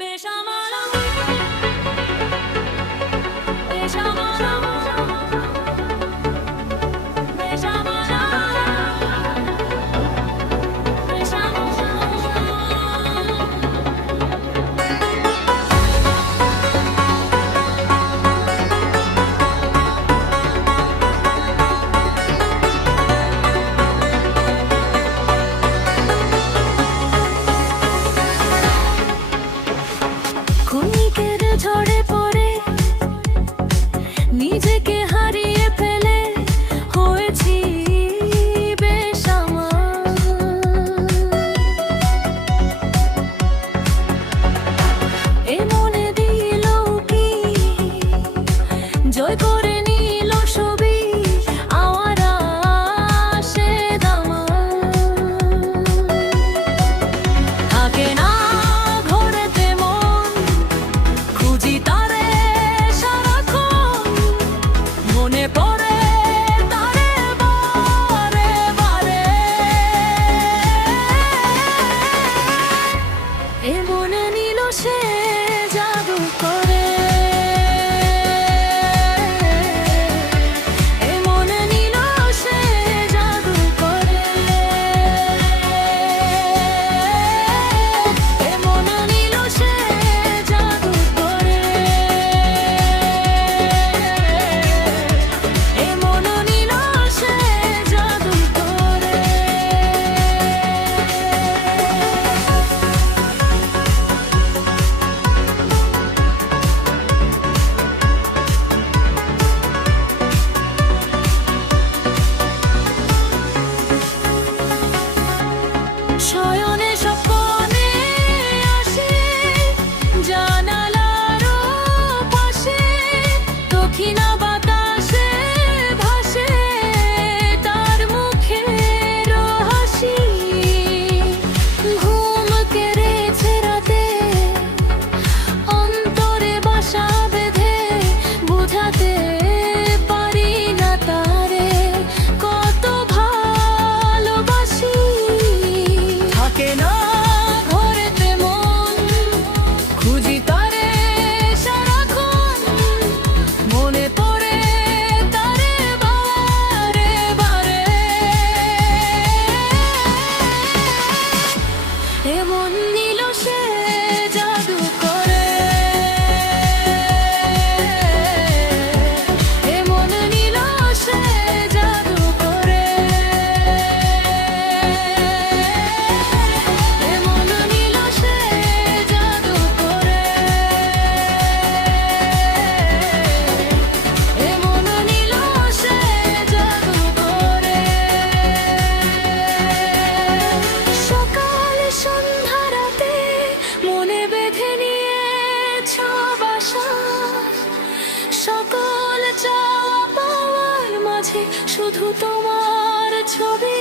বেসামাল বেসামাল বেসামাল ক্ষণিকের ঝড়ে পড়ে নিজেকে হারিয়ে ফেলে হয়েছি বেসামাল। এ মনে দিল কি জয় করে নিল ছবি আমার আশে দামাল। থাকে না ঘরেতে মন খুঁজি তারে সারাক্ষণ মনে পড়ে তারে বারে বারে। এ মনে নিল সে জাদু করে এ মনে নিল সে জাদু করে এ মনে নিল সে জাদু করে এ মনে নিল সে জাদু করে। শয়নে স্বপ্নে আসে জানালার পাশে দক্ষিণা বাতাসে ভাসে তার মুখের হাসি। ঘুম কেড়েছে রাতে অন্তরে বাসা বেঁধে বোঝাতে পারি না তারে কত ভালোবাসি। থাকে না ঘরেতে মন খুঁজি তারে সারাক্ষণ মনে পড়ে তারে বারে বারে। এমন নিল সে জাদু করে এমন নিল সে জাদু করে এমন নিল সে জাদু করে এমন নিল সে জাদু করে। সকাল সন্ধ্যা রাতে মনে বেঁধে নিয়েছ বাসা সকল চাওয়া পাওয়ার মাঝে শুধু তোমার ছবি।